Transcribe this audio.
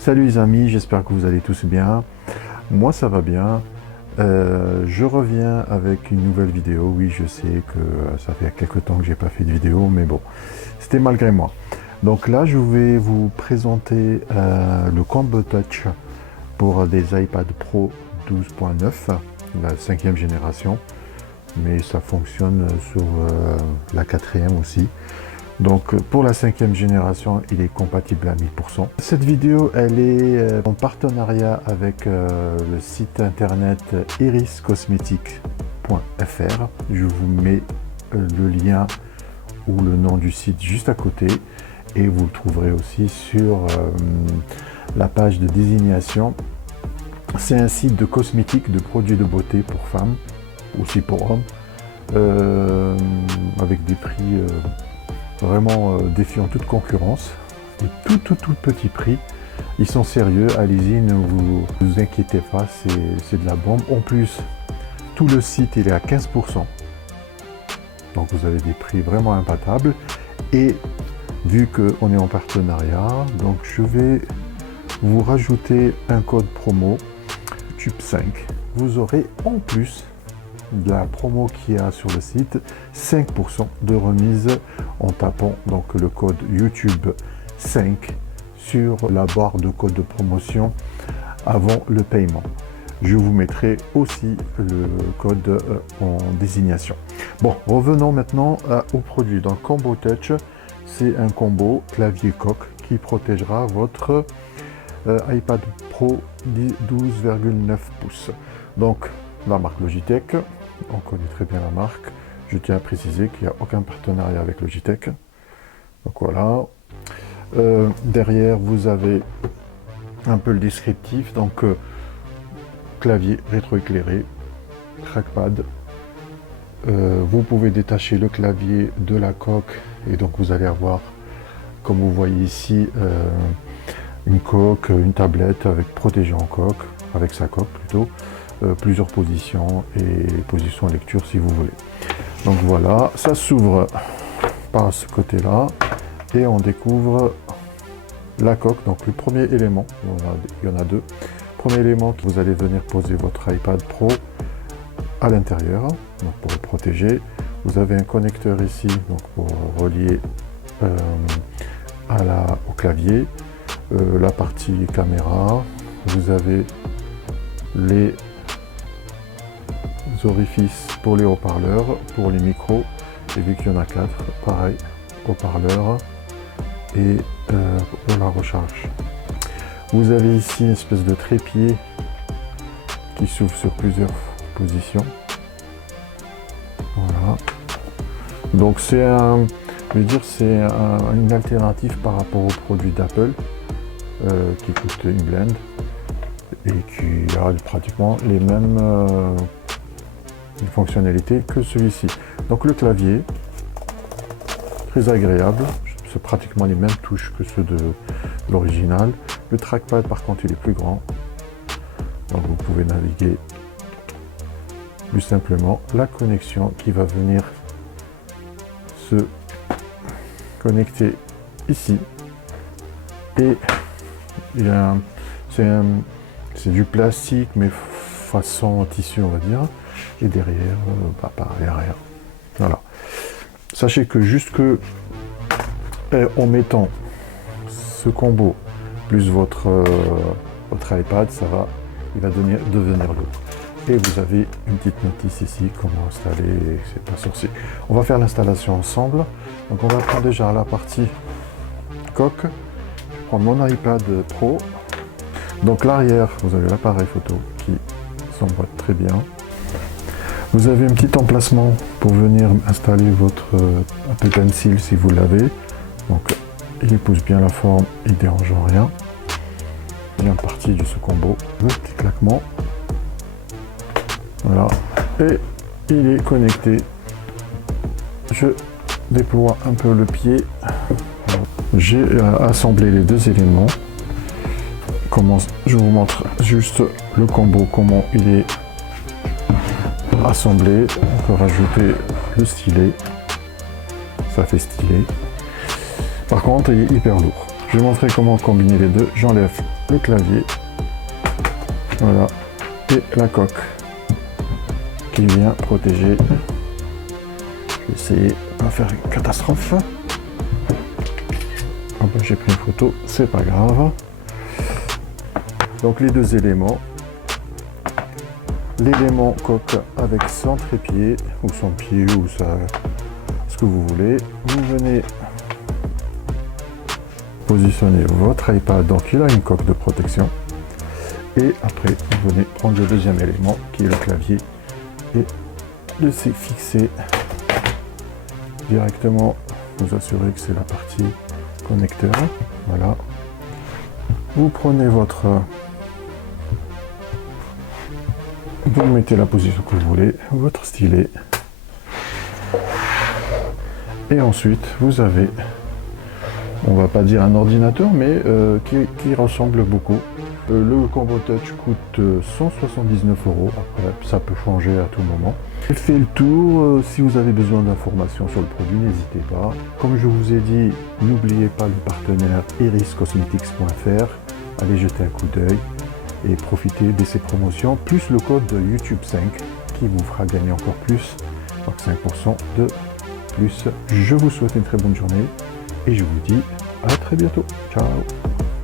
Salut les amis, j'espère que vous allez tous bien. Moi ça va bien. Je reviens avec une nouvelle vidéo. Oui, je sais que ça fait quelques temps que j'ai pas fait de vidéo, mais bon, c'était malgré moi. Donc là, je vais vous présenter le Combo Touch pour des iPad Pro 12.9, la 5e génération, mais ça fonctionne sur la 4e aussi. Donc pour la 5e génération, il est compatible à 1000%. Cette vidéo, elle est en partenariat avec le site internet iriscosmetics.fr. Je vous mets le lien ou le nom du site juste à côté et vous le trouverez aussi sur la page de désignation. C'est un site de cosmétiques, de produits de beauté pour femmes, aussi pour hommes, avec des prix vraiment défiant toute concurrence, et tout petit prix. Ils sont sérieux, allez-y, ne vous inquiétez pas, c'est de la bombe. En plus, tout le site il est à 15%, donc vous avez des prix vraiment imbattables. Et vu qu'on est en partenariat, donc je vais vous rajouter un code promo YouTube5. Vous aurez en plus de la promo qu'il y a sur le site 5% de remise en tapant donc le code YouTube 5 sur la barre de code de promotion avant le paiement. Je vous mettrai aussi le code en désignation. Bon, revenons maintenant au produit. Donc Combo Touch, c'est un combo clavier coque qui protégera votre iPad Pro 12,9 pouces. Donc la marque Logitech, on connaît très bien la marque. Je tiens à préciser qu'il n'y a aucun partenariat avec Logitech. Donc voilà. Derrière, vous avez un peu le descriptif. Donc clavier rétroéclairé, trackpad. Vous pouvez détacher le clavier de la coque et donc vous allez avoir, comme vous voyez ici, une coque, une tablette avec protégé en coque, avec sa coque plutôt. Plusieurs positions et position lecture si vous voulez. Donc voilà, ça s'ouvre par ce côté là et on découvre la coque. Donc le premier élément, il y en a deux. Premier élément, vous allez venir poser votre iPad Pro à l'intérieur, donc pour le protéger. Vous avez un connecteur ici donc pour relier au clavier, la partie caméra. Vous avez les orifices pour les haut-parleurs, pour les micros, et vu qu'il y en a 4, pareil, haut-parleurs et pour la recharge. Vous avez ici une espèce de trépied qui s'ouvre sur plusieurs positions. Voilà. Donc c'est une alternative par rapport aux produits d'Apple qui coûte une blinde et qui a pratiquement les mêmes fonctionnalités que celui-ci. Donc le clavier, très agréable, c'est pratiquement les mêmes touches que ceux de l'original. Le trackpad par contre il est plus grand, donc vous pouvez naviguer plus simplement. La connexion qui va venir se connecter ici et c'est du plastique mais façon tissu on va dire, et derrière pareil, rien. Voilà, sachez que en mettant ce combo plus votre iPad, il va devenir lourd. Et vous avez une petite notice ici comment installer, c'est pas sorcier. On va faire l'installation ensemble. Donc on va prendre déjà la partie coque. Je prends mon iPad Pro. Donc l'arrière, vous avez l'appareil photo qui s'emboîte très bien. Vous avez un petit emplacement pour venir installer votre Apple Pencil si vous l'avez. Donc il épouse bien la forme, il ne dérange en rien. Bien parti de ce combo. Le petit claquement. Voilà. Et il est connecté. Je déploie un peu le pied. J'ai assemblé les deux éléments. Je vous montre juste le combo, comment il est assemblé. On peut rajouter le stylet, ça fait stylet. Par contre il est hyper lourd. Je vais montrer comment combiner les deux. J'enlève le clavier, voilà, et la coque qui vient protéger. Je vais essayer de pas faire une catastrophe. Ah ben, j'ai pris une photo, c'est pas grave. Donc les deux éléments, l'élément coque avec son trépied ou son pied ou ça, ce que vous voulez. Vous venez positionner votre iPad, donc il a une coque de protection. Et après, vous venez prendre le deuxième élément qui est le clavier et le fixer directement. Vous assurez que c'est la partie connecteur. Voilà. Vous prenez votre... Vous mettez la position que vous voulez, votre stylet. Et ensuite, vous avez, on va pas dire un ordinateur, mais qui ressemble beaucoup. Le combo touch coûte 179 €. Après, ça peut changer à tout moment. J'ai fait le tour. Si vous avez besoin d'informations sur le produit, n'hésitez pas. Comme je vous ai dit, n'oubliez pas le partenaire iriscosmetics.fr. Allez jeter un coup d'œil et profitez de ces promotions, plus le code de YouTube 5 qui vous fera gagner encore plus, donc 5% de plus. Je vous souhaite une très bonne journée et je vous dis à très bientôt. Ciao!